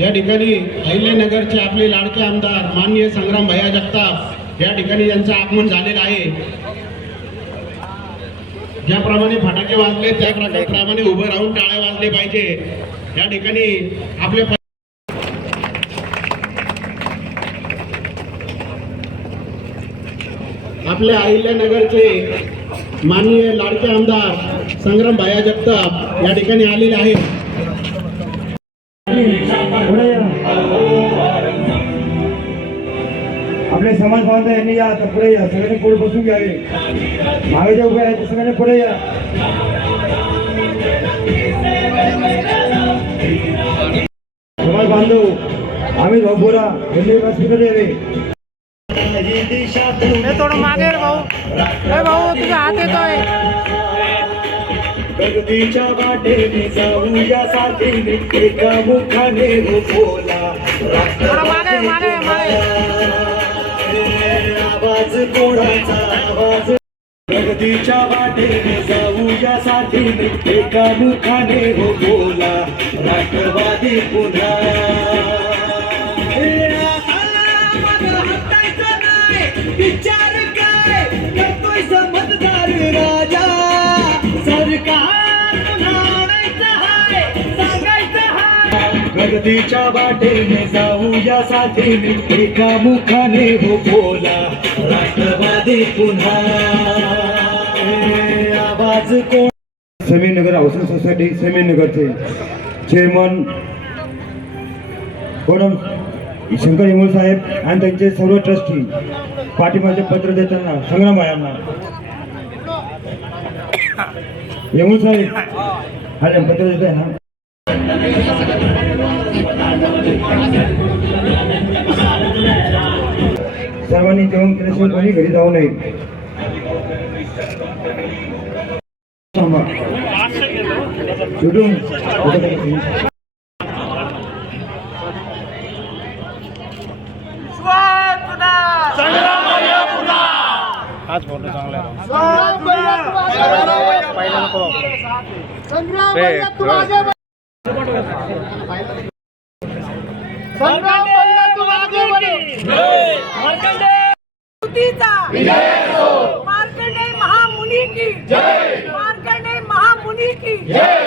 या ठिकाणी अहिल्यानगरचे आपले लाडके आमदार माननीय संग्राम भैया जगताप या ठिकाणी यांचं आगमन झालेलं आहे। ज्याप्रमाणे फटाके वाजले त्याप्रमाणे उभं राहून टाळ्या वाजले पाहिजे। या ठिकाणी आपल्या अहिल्यानगरचे माननीय लाडके आमदार संग्राम भैया जगताप या ठिकाणी आलेले आहेत। आपले समाज बांधव यांनी या पुढे या सगळ्यांनी पुढे बसून घ्यावे। मागे जे उभे आहेत सगळ्यांनी पुढे या। समाज बांधव अमित भाऊरा यांनी स्पीकर यावे। थोडं मागे भाऊ, भाऊ तुझा हात येतोय। प्रगतीच्या वाटेने जाऊ यासाठी एका मुखाने बोला। थोडं मागे मागे मागे आवाज कोणाचा आवाज। प्रगतीच्या वाटेने जाऊ यासाठी एका मुखाने बोला। राष्ट्रवादी पुन्हा विचार काय करतोय समजदार राजा। सरकार प्रगतीच्या वाटेने जाऊ यासाठी एका मुखाने बोला। राष्ट्रवादी पुन्हा आवाज कोण। समीरनगर हाऊसिंग सोसायटी समीरनगरचे चेअरमन कोणम शंकर हिमोल साहेब आणि त्यांचे सर्व ट्रस्टी पाठिंबाचे पत्र देताना संग्राम भायांना हिमोल साहेब हा पत्र देत आहे ना। सर्वांनी जेवण केल्याशिवाय कोणी घरी जाऊ नये। आज फोटो चांगला मार्कंडेय महामुनि की जय। मार्कंडेय महामुनि की जय।